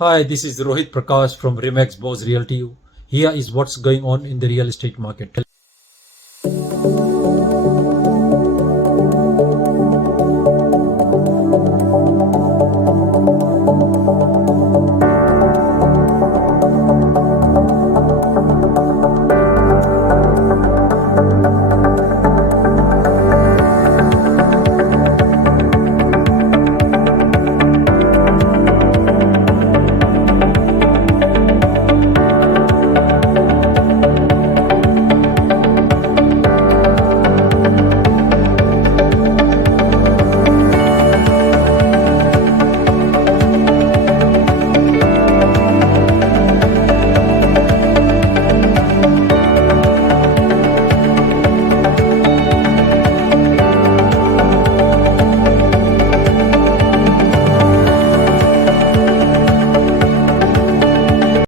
Hi, this is Rohit Prakash from Remax Boss Realty. Here is what's going on in the real estate market.